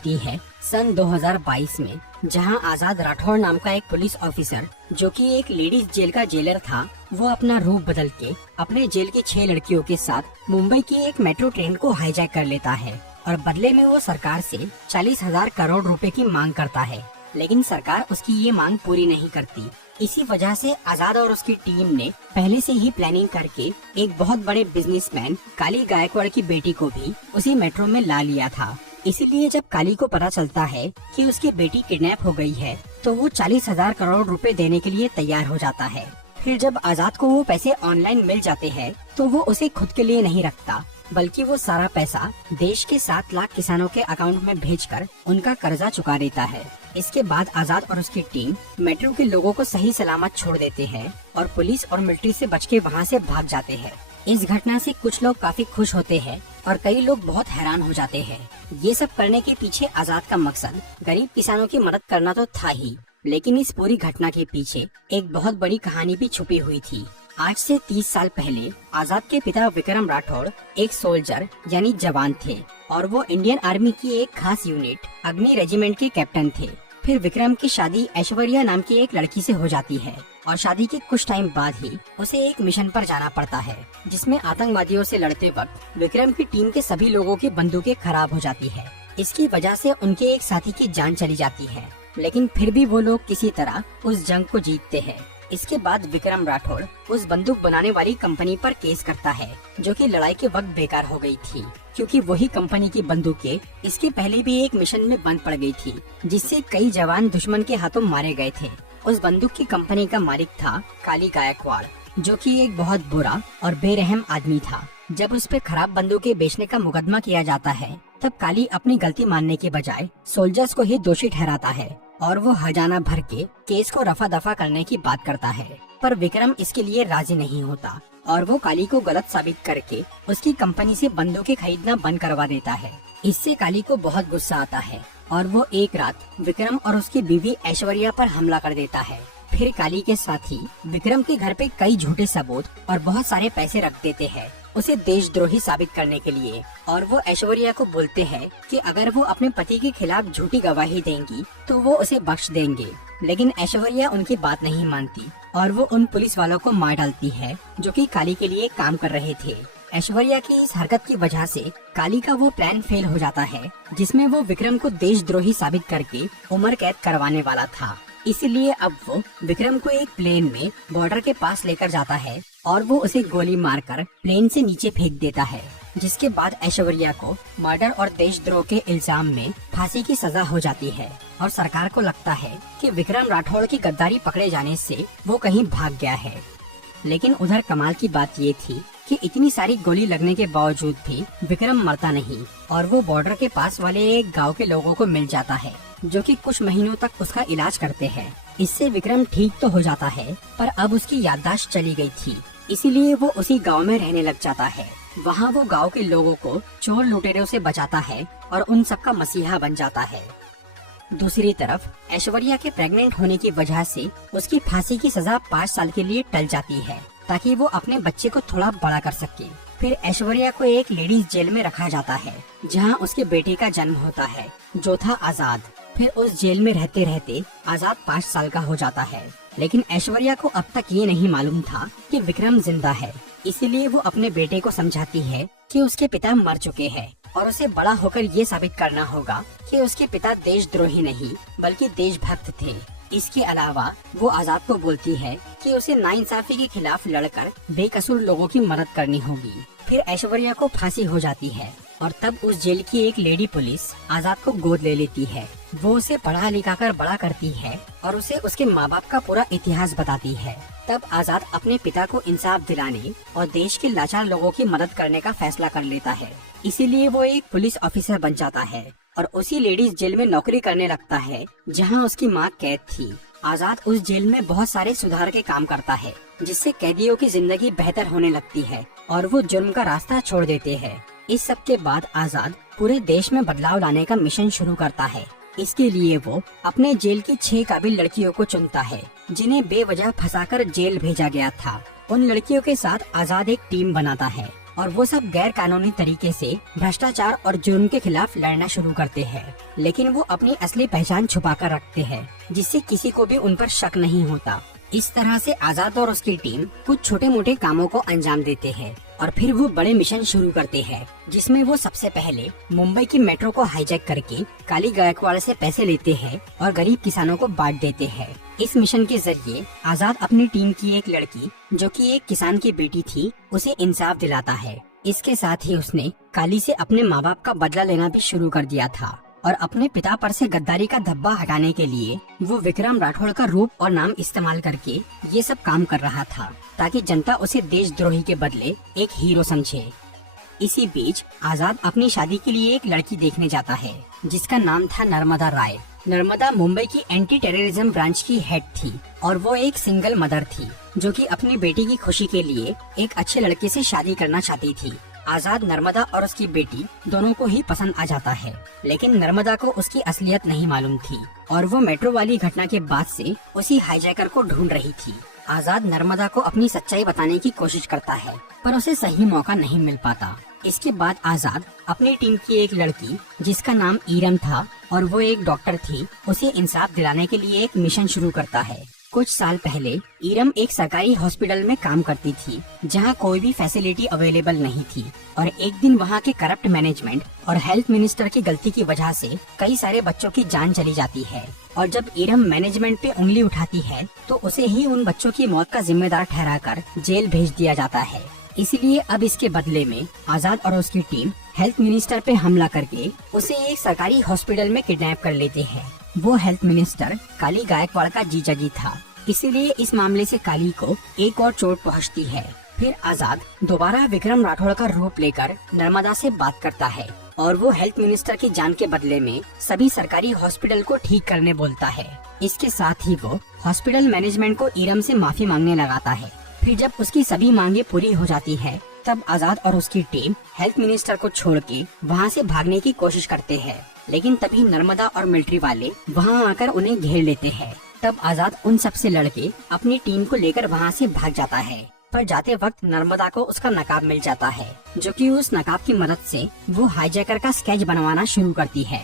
होती है सन 2022 में, जहां आजाद राठौड़ नाम का एक पुलिस ऑफिसर, जो कि एक लेडीज जेल का जेलर था, वो अपना रूप बदल के अपने जेल की 6 लड़कियों के साथ मुंबई की एक मेट्रो ट्रेन को हाईजैक कर लेता है और बदले में वो सरकार से 40,000 करोड़ रुपए की मांग करता है। लेकिन सरकार उसकी ये मांग पूरी नहीं करती। इसी वजह से आजाद और उसकी टीम ने पहले से ही प्लानिंग करके एक बहुत बड़े बिजनेसमैन काली गायकवाड़ की बेटी को भी उसी मेट्रो में ला लिया था। इसीलिए जब काली को पता चलता है कि उसकी बेटी किडनैप हो गई है, तो वो 40,000 करोड़ रुपए देने के लिए तैयार हो जाता है। फिर जब आजाद को वो पैसे ऑनलाइन मिल जाते हैं, तो वो उसे खुद के लिए नहीं रखता, बल्कि वो सारा पैसा देश के 7 लाख किसानों के अकाउंट में भेजकर उनका कर्जा चुका देता है। इसके बाद आजाद और उसकी टीम मेट्रो के लोगों को सही सलामत छोड़ देते हैं और पुलिस और मिलिट्री से बच के वहाँ से भाग जाते हैं। इस घटना से कुछ लोग काफी खुश होते हैं और कई लोग बहुत हैरान हो जाते हैं। ये सब करने के पीछे आजाद का मकसद गरीब किसानों की मदद करना तो था ही, लेकिन इस पूरी घटना के पीछे एक बहुत बड़ी कहानी भी छुपी हुई थी। आज से 30 साल पहले आजाद के पिता विक्रम राठौड़ एक सोल्जर यानी जवान थे और वो इंडियन आर्मी की एक खास यूनिट अग्नि रेजिमेंट के कैप्टन थे। फिर विक्रम की शादी ऐश्वर्या नाम की एक लड़की से हो जाती है और शादी के कुछ टाइम बाद ही उसे एक मिशन पर जाना पड़ता है, जिसमें आतंकवादियों से लड़ते वक्त विक्रम की टीम के सभी लोगों की बंदूकें खराब हो जाती है। इसकी वजह से उनके एक साथी की जान चली जाती है, लेकिन फिर भी वो लोग किसी तरह उस जंग को जीतते हैं। इसके बाद विक्रम राठौड़ उस बंदूक बनाने वाली कंपनी पर केस करता है, जो कि लड़ाई के वक्त बेकार हो गई थी, क्योंकि वही कंपनी की बंदूकें इसके पहले भी एक मिशन में बंद पड़ गई थी, जिससे कई जवान दुश्मन के हाथों मारे गए थे। उस बंदूक की कंपनी का मालिक था काली गायकवाड़, जो कि एक बहुत बुरा और बेरहम आदमी था। जब उस पे खराब बंदूकें बेचने का मुकदमा किया जाता है, तब काली अपनी गलती मानने के बजाय सोल्जर्स को ही दोषी ठहराता है और वो हजाना भर के केस को रफा दफा करने की बात करता है। पर विक्रम इसके लिए राजी नहीं होता और वो काली को गलत साबित करके उसकी कंपनी से बंदूकें खरीदना बंद करवा देता है। इससे काली को बहुत गुस्सा आता है और वो एक रात विक्रम और उसकी बीवी ऐश्वर्या पर हमला कर देता है। फिर काली के साथी विक्रम के घर पे कई झूठे सबूत और बहुत सारे पैसे रख देते हैं उसे देशद्रोही साबित करने के लिए, और वो ऐश्वर्या को बोलते हैं कि अगर वो अपने पति के खिलाफ झूठी गवाही देंगी तो वो उसे बख्श देंगे। लेकिन ऐश्वर्या उनकी बात नहीं मानती और वो उन पुलिस वालों को मार डालती है जो कि काली के लिए काम कर रहे थे। ऐश्वर्या की इस हरकत की वजह से काली का वो प्लान फेल हो जाता है, जिसमें वो विक्रम को देशद्रोही साबित करके उम्र कैद करवाने वाला था। इसलिए अब वो विक्रम को एक प्लेन में बॉर्डर के पास लेकर जाता है और वो उसे गोली मारकर प्लेन से नीचे फेंक देता है, जिसके बाद ऐश्वर्या को मर्डर और देशद्रोह के इल्जाम में फांसी की सजा हो जाती है और सरकार को लगता है कि विक्रम राठौड़ की गद्दारी पकड़े जाने से वो कहीं भाग गया है। लेकिन उधर कमाल की बात ये थी कि इतनी सारी गोली लगने के बावजूद भी विक्रम मरता नहीं और वो बॉर्डर के पास वाले एक गांव के लोगों को मिल जाता है, जो कि कुछ महीनों तक उसका इलाज करते हैं। इससे विक्रम ठीक तो हो जाता है, पर अब उसकी याददाश्त चली गई थी, इसीलिए वो उसी गांव में रहने लग जाता है। वहाँ वो गांव के लोगों को चोर लुटेरों से बचाता है और उन सबका मसीहा बन जाता है। दूसरी तरफ ऐश्वर्या के प्रेग्नेंट होने की वजह से उसकी फांसी की सजा 5 साल के लिए टल जाती है, ताकि वो अपने बच्चे को थोड़ा बड़ा कर सके। फिर ऐश्वर्या को एक लेडीज जेल में रखा जाता है, जहां उसके बेटे का जन्म होता है, जो था आजाद। फिर उस जेल में रहते रहते आजाद 5 साल का हो जाता है, लेकिन ऐश्वर्या को अब तक ये नहीं मालूम था कि विक्रम जिंदा है। इसीलिए वो अपने बेटे को समझाती है कि उसके पिता मर चुके हैं और उसे बड़ा होकर ये साबित करना होगा कि उसके पिता देशद्रोही नहीं बल्कि देशभक्त थे। इसके अलावा वो आजाद को बोलती है कि उसे नाइंसाफी के खिलाफ लड़कर बेकसूर लोगों की मदद करनी होगी। फिर ऐश्वर्या को फांसी हो जाती है और तब उस जेल की एक लेडी पुलिस आजाद को गोद ले लेती है। वो उसे पढ़ा लिखा कर बड़ा करती है और उसे उसके माँ बाप का पूरा इतिहास बताती है। तब आजाद अपने पिता को इंसाफ दिलाने और देश के लाचार लोगों की मदद करने का फैसला कर लेता है। इसीलिए वो एक पुलिस ऑफिसर बन जाता है और उसी लेडीज जेल में नौकरी करने लगता है जहां उसकी माँ कैद थी। आजाद उस जेल में बहुत सारे सुधार के काम करता है, जिससे कैदियों की जिंदगी बेहतर होने लगती है और वो जुर्म का रास्ता छोड़ देते हैं। इस सब के बाद आजाद पूरे देश में बदलाव लाने का मिशन शुरू करता है। इसके लिए वो अपने जेल की 6 काबिल लड़कियों को चुनता है, जिन्हें बेवजह फंसाकर जेल भेजा गया था। उन लड़कियों के साथ आजाद एक टीम बनाता है और वो सब गैर कानूनी तरीके से भ्रष्टाचार और जुर्म के खिलाफ लड़ना शुरू करते हैं। लेकिन वो अपनी असली पहचान छुपा कर रखते हैं, जिससे किसी को भी उन पर शक नहीं होता। इस तरह से आजाद और उसकी टीम कुछ छोटे मोटे कामों को अंजाम देते हैं और फिर वो बड़े मिशन शुरू करते हैं, जिसमें वो सबसे पहले मुंबई की मेट्रो को हाईजैक करके काली गायकवाड़ से पैसे लेते हैं और गरीब किसानों को बांट देते हैं। इस मिशन के जरिए आजाद अपनी टीम की एक लड़की, जो कि एक किसान की बेटी थी, उसे इंसाफ दिलाता है। इसके साथ ही उसने काली से अपने माँ बाप का बदला लेना भी शुरू कर दिया था और अपने पिता पर से गद्दारी का धब्बा हटाने के लिए वो विक्रम राठौड़ का रूप और नाम इस्तेमाल करके ये सब काम कर रहा था, ताकि जनता उसे देशद्रोही के बदले एक हीरो समझे। इसी बीच आजाद अपनी शादी के लिए एक लड़की देखने जाता है, जिसका नाम था नर्मदा राय। नर्मदा मुंबई की एंटी टेररिज्म ब्रांच की हेड थी और वो एक सिंगल मदर थी, जो कि अपनी बेटी की खुशी के लिए एक अच्छे लड़के से शादी करना चाहती थी। आजाद नर्मदा और उसकी बेटी दोनों को ही पसंद आ जाता है, लेकिन नर्मदा को उसकी असलियत नहीं मालूम थी और वो मेट्रो वाली घटना के बाद से उसी हाईजैकर को ढूंढ रही थी। आजाद नर्मदा को अपनी सच्चाई बताने की कोशिश करता है, पर उसे सही मौका नहीं मिल पाता। इसके बाद आजाद अपनी टीम की एक लड़की, जिसका नाम ईरम था और वो एक डॉक्टर थी, उसे इंसाफ दिलाने के लिए एक मिशन शुरू करता है। कुछ साल पहले ईरम एक सरकारी हॉस्पिटल में काम करती थी, जहां कोई भी फैसिलिटी अवेलेबल नहीं थी और एक दिन वहां के करप्ट मैनेजमेंट और हेल्थ मिनिस्टर की गलती की वजह से कई सारे बच्चों की जान चली जाती है। और जब ईरम मैनेजमेंट पे उंगली उठाती है तो उसे ही उन बच्चों की मौत का जिम्मेदार ठहराकर जेल भेज दिया जाता है। इसलिए अब इसके बदले में आजाद और उसकी टीम हेल्थ मिनिस्टर पे हमला करके उसे एक सरकारी हॉस्पिटल में किडनैप कर लेते हैं। वो हेल्थ मिनिस्टर काली गायकवाड़ का जीजाजी था, इसीलिए इस मामले से काली को एक और चोट पहुंचती है। फिर आजाद दोबारा विक्रम राठौड़ का रूप लेकर नर्मदा से बात करता है और वो हेल्थ मिनिस्टर की जान के बदले में सभी सरकारी हॉस्पिटल को ठीक करने बोलता है। इसके साथ ही वो हॉस्पिटल मैनेजमेंट को ईरम से माफी मांगने लगाता है। फिर जब उसकी सभी मांगे पूरी हो जाती है, तब आजाद और उसकी टीम हेल्थ मिनिस्टर को छोड़ के वहाँ से भागने की कोशिश करते हैं, लेकिन तभी नर्मदा और मिलिट्री वाले वहाँ आकर उन्हें घेर लेते हैं। तब आजाद उन सब से लड़के अपनी टीम को लेकर वहाँ से भाग जाता है, पर जाते वक्त नर्मदा को उसका नकाब मिल जाता है, जो कि उस नकाब की मदद से वो हाईजैकर का स्केच बनवाना शुरू करती है।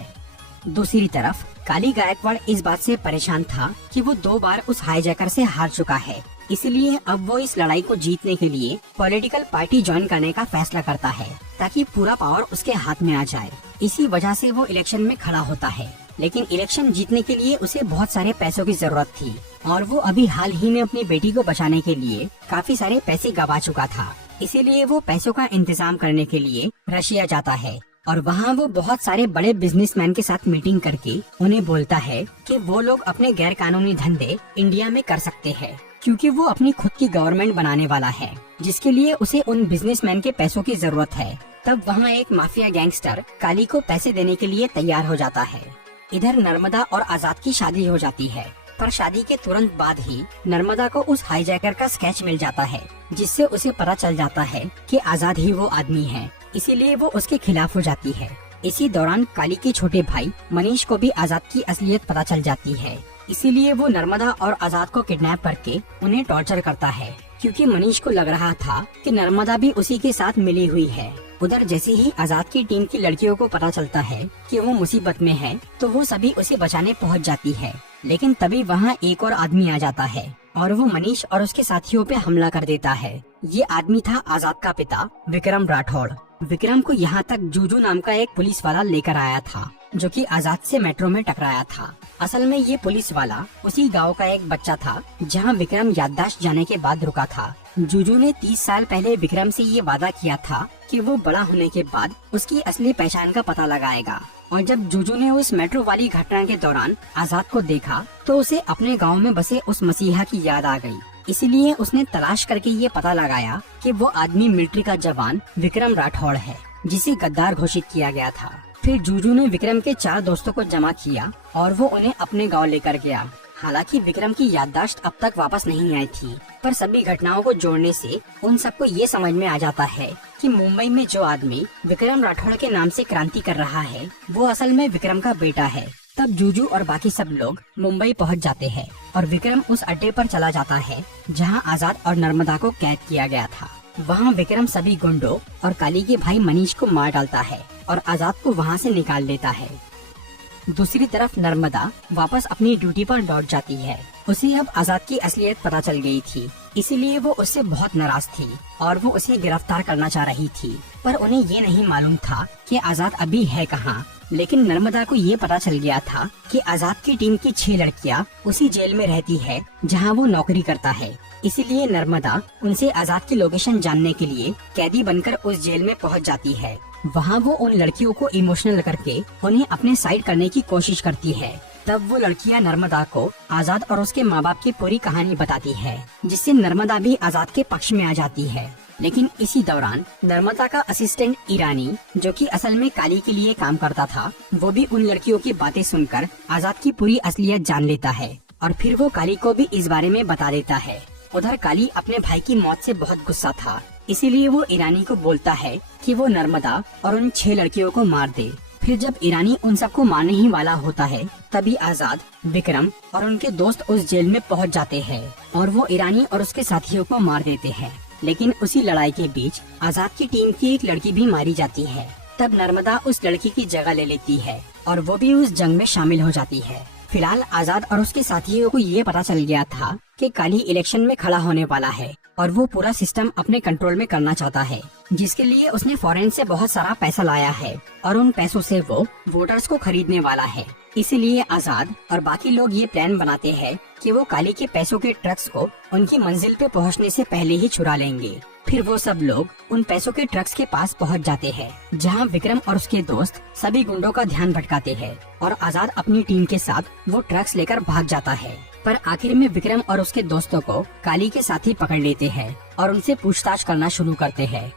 दूसरी तरफ काली गायकवाड़ इस बात से परेशान था कि वो 2 बार उस हाईजैकर से हार चुका है, इसलिए अब वो इस लड़ाई को जीतने के लिए पॉलिटिकल पार्टी ज्वाइन करने का फैसला करता है, ताकि पूरा पावर उसके हाथ में आ जाए। इसी वजह से वो इलेक्शन में खड़ा होता है, लेकिन इलेक्शन जीतने के लिए उसे बहुत सारे पैसों की जरूरत थी और वो अभी हाल ही में अपनी बेटी को बचाने के लिए काफी सारे पैसे गवा चुका था। इसीलिए वो पैसों का इंतजाम करने के लिए रशिया जाता है और वहाँ वो बहुत सारे बड़े बिजनेसमैन के साथ मीटिंग करके उन्हें बोलता है कि वो लोग अपने गैर कानूनी धंधे इंडिया में कर सकते हैं, क्योंकि वो अपनी खुद की गवर्नमेंट बनाने वाला है, जिसके लिए उसे उन बिजनेसमैन के पैसों की जरूरत है। तब वहाँ एक माफिया गैंगस्टर काली को पैसे देने के लिए तैयार हो जाता है। इधर नर्मदा और आजाद की शादी हो जाती है, पर शादी के तुरंत बाद ही नर्मदा को उस हाईजैकर का स्केच मिल जाता है, जिससे उसे पता चल जाता है कि आजाद ही वो आदमी है, इसीलिए वो उसके खिलाफ हो जाती है। इसी दौरान काली के छोटे भाई मनीष को भी आजाद की असलियत पता चल जाती है, इसीलिए वो नर्मदा और आजाद को किडनैप करके उन्हें टॉर्चर करता है, क्योंकि मनीष को लग रहा था कि नर्मदा भी उसी के साथ मिली हुई है। उधर जैसे ही आजाद की टीम की लड़कियों को पता चलता है कि वो मुसीबत में है, तो वो सभी उसे बचाने पहुंच जाती है, लेकिन तभी वहाँ एक और आदमी आ जाता है और वो मनीष और उसके साथियों पे हमला कर देता है। ये आदमी था आजाद का पिता विक्रम राठौड़। विक्रम को यहाँ तक जूजू नाम का एक पुलिस वाला लेकर आया था, जो कि आजाद से मेट्रो में टकराया था। असल में ये पुलिस वाला उसी गांव का एक बच्चा था, जहां विक्रम याददाश्त जाने के बाद रुका था। जूजू ने 30 साल पहले विक्रम से ये वादा किया था कि वो बड़ा होने के बाद उसकी असली पहचान का पता लगाएगा। और जब जूजू ने उस मेट्रो वाली घटना के दौरान आजाद को देखा, तो उसे अपने गाँव में बसे उस मसीहा की याद आ गई। इसीलिए उसने तलाश करके ये पता लगाया कि वो आदमी मिलिट्री का जवान विक्रम राठौड़ है, जिसे गद्दार घोषित किया गया था। फिर जूजू ने विक्रम के 4 दोस्तों को जमा किया और वो उन्हें अपने गांव लेकर गया। हालांकि विक्रम की याददाश्त अब तक वापस नहीं आई थी, पर सभी घटनाओं को जोड़ने से उन सबको ये समझ में आ जाता है कि मुंबई में जो आदमी विक्रम राठौड़ के नाम से क्रांति कर रहा है, वो असल में विक्रम का बेटा है। तब जूजू और बाकी सब लोग मुंबई पहुंच जाते हैं और विक्रम उस अड्डे पर चला जाता है जहां आजाद और नर्मदा को कैद किया गया था। वहाँ विक्रम सभी गुंडों और काली के भाई मनीष को मार डालता है और आजाद को वहाँ से निकाल लेता है। दूसरी तरफ नर्मदा वापस अपनी ड्यूटी पर लौट जाती है। उसे अब आजाद की असलियत पता चल गई थी, इसीलिए वो उससे बहुत नाराज थी और वो उसे गिरफ्तार करना चाह रही थी, पर उन्हें ये नहीं मालूम था कि आजाद अभी है कहाँ। लेकिन नर्मदा को ये पता चल गया था कि आजाद की टीम की 6 लड़कियाँ उसी जेल में रहती है जहाँ वो नौकरी करता है। इसीलिए नर्मदा उनसे आजाद की लोकेशन जानने के लिए कैदी बनकर उस जेल में पहुँच जाती है। वहाँ वो उन लड़कियों को इमोशनल करके उन्हें अपने साइड करने की कोशिश करती है। तब वो लड़कियाँ नर्मदा को आजाद और उसके माँ बाप की पूरी कहानी बताती है, जिससे नर्मदा भी आजाद के पक्ष में आ जाती है। लेकिन इसी दौरान नर्मदा का असिस्टेंट ईरानी, जो कि असल में काली के लिए काम करता था, वो भी उन लड़कियों की बातें सुनकर आजाद की पूरी असलियत जान लेता है और फिर वो काली को भी इस बारे में बता देता है। उधर काली अपने भाई की मौत से बहुत गुस्सा था, इसीलिए वो ईरानी को बोलता है कि वो नर्मदा और उन 6 लड़कियों को मार दे। फिर जब ईरानी उन सबको मारने ही वाला होता है, तभी आजाद, विक्रम और उनके दोस्त उस जेल में पहुंच जाते हैं और वो ईरानी और उसके साथियों को मार देते हैं। लेकिन उसी लड़ाई के बीच आजाद की टीम की एक लड़की भी मारी जाती है। तब नर्मदा उस लड़की की जगह ले लेती है और वो भी उस जंग में शामिल हो जाती है। फिलहाल आजाद और उसके साथियों को ये पता चल गया था कि काली इलेक्शन में खड़ा होने वाला है और वो पूरा सिस्टम अपने कंट्रोल में करना चाहता है, जिसके लिए उसने फॉरेन से बहुत सारा पैसा लाया है और उन पैसों से वो वोटर्स को खरीदने वाला है। इसीलिए आजाद और बाकी लोग ये प्लान बनाते हैं कि वो काली के पैसों के ट्रक्स को उनकी मंजिल पे पहुंचने से पहले ही चुरा लेंगे। फिर वो सब लोग उन पैसों के ट्रक्स के पास पहुंच जाते हैं, जहां विक्रम और उसके दोस्त सभी गुंडों का ध्यान भटकाते हैं और आजाद अपनी टीम के साथ वो ट्रक्स लेकर भाग जाता है। पर आखिर में विक्रम और उसके दोस्तों को काली के साथी पकड़ लेते हैं और उनसे पूछताछ करना शुरू करते हैं।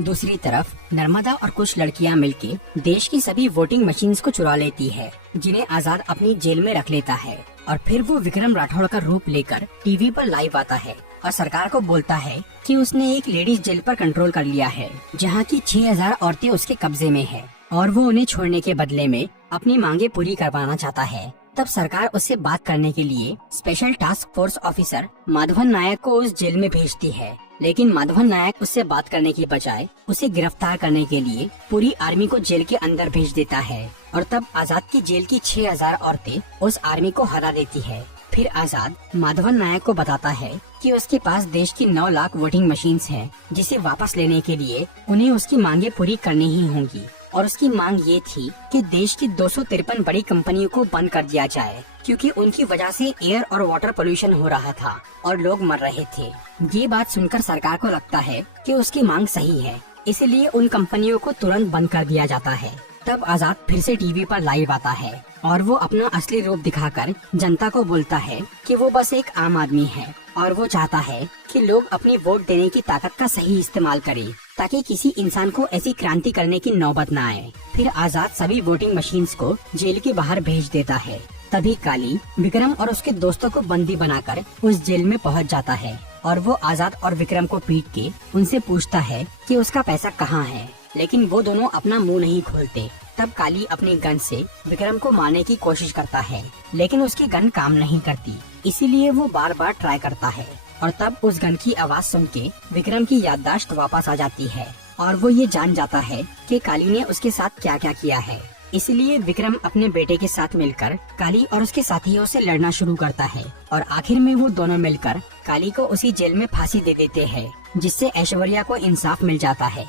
दूसरी तरफ नर्मदा और कुछ लड़कियां मिलके देश की सभी वोटिंग मशीन्स को चुरा लेती है, जिन्हें आजाद अपनी जेल में रख लेता है और फिर वो विक्रम राठौड़ का रूप लेकर टीवी पर लाइव आता है और सरकार को बोलता है कि उसने एक लेडीज जेल पर कंट्रोल कर लिया है, जहां की 6000 औरतें उसके कब्जे में है और वो उन्हें छोड़ने के बदले में अपनी मांगे पूरी करवाना चाहता है। तब सरकार उससे बात करने के लिए special task force officer Madhavan Nayak को उस जेल में भेजती है, लेकिन माधवन नायक उससे बात करने की बजाय उसे गिरफ्तार करने के लिए पूरी आर्मी को जेल के अंदर भेज देता है और तब आजाद की जेल की 6000 औरतें उस आर्मी को हरा देती है। फिर आजाद माधवन नायक को बताता है कि उसके पास देश की 9 लाख वोटिंग मशीन्स हैं, जिसे वापस लेने के लिए उन्हें उसकी मांगे पूरी करनी ही होंगी। और उसकी मांग ये थी कि देश की 253 बड़ी कंपनियों को बंद कर दिया जाए, क्योंकि उनकी वजह से एयर और वाटर पोल्यूशन हो रहा था और लोग मर रहे थे। ये बात सुनकर सरकार को लगता है कि उसकी मांग सही है, इसलिए उन कंपनियों को तुरंत बंद कर दिया जाता है। तब आजाद फिर से टीवी पर लाइव आता है और वो अपना असली रूप दिखाकर जनता को बोलता है कि वो बस एक आम आदमी है और वो चाहता है कि लोग अपनी वोट देने की ताकत का सही इस्तेमाल करें, ताकि किसी इंसान को ऐसी क्रांति करने की नौबत न आए। फिर आजाद सभी वोटिंग मशीन्स को जेल के बाहर भेज देता है। तभी काली विक्रम और उसके दोस्तों को बंदी बनाकर उस जेल में पहुंच जाता है और वो आजाद और विक्रम को पीट के उनसे पूछता है कि उसका पैसा कहाँ है, लेकिन वो दोनों अपना मुंह नहीं खोलते। तब काली अपने गन से विक्रम को मारने की कोशिश करता है, लेकिन उसकी गन काम नहीं करती, इसीलिए वो बार बार ट्राई करता है और तब उस गन की आवाज सुन के विक्रम की याददाश्त वापस आ जाती है और वो ये जान जाता है कि काली ने उसके साथ क्या क्या किया है। इसलिए विक्रम अपने बेटे के साथ मिलकर काली और उसके साथियों से लड़ना शुरू करता है और आखिर में वो दोनों मिलकर काली को उसी जेल में फांसी दे देते हैं, जिससे ऐश्वर्या को इंसाफ मिल जाता है।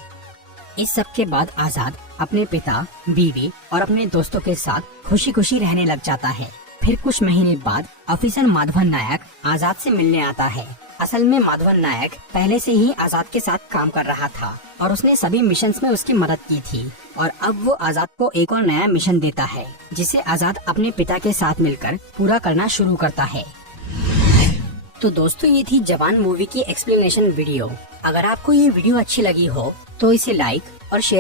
इस सब के बाद आजाद अपने पिता, बीवी और अपने दोस्तों के साथ खुशी खुशी रहने लग जाता है। फिर कुछ महीने बाद ऑफिसर माधवन नायक आजाद से मिलने आता है। असल में माधवन नायक पहले से ही आजाद के साथ काम कर रहा था और उसने सभी मिशंस में उसकी मदद की थी और अब वो आजाद को एक और नया मिशन देता है, जिसे आजाद अपने पिता के साथ मिलकर पूरा करना शुरू करता है। तो दोस्तों, ये थी जवान मूवी की एक्सप्लेनेशन वीडियो। अगर आपको ये वीडियो अच्छी लगी हो तो इसे लाइक और शेयर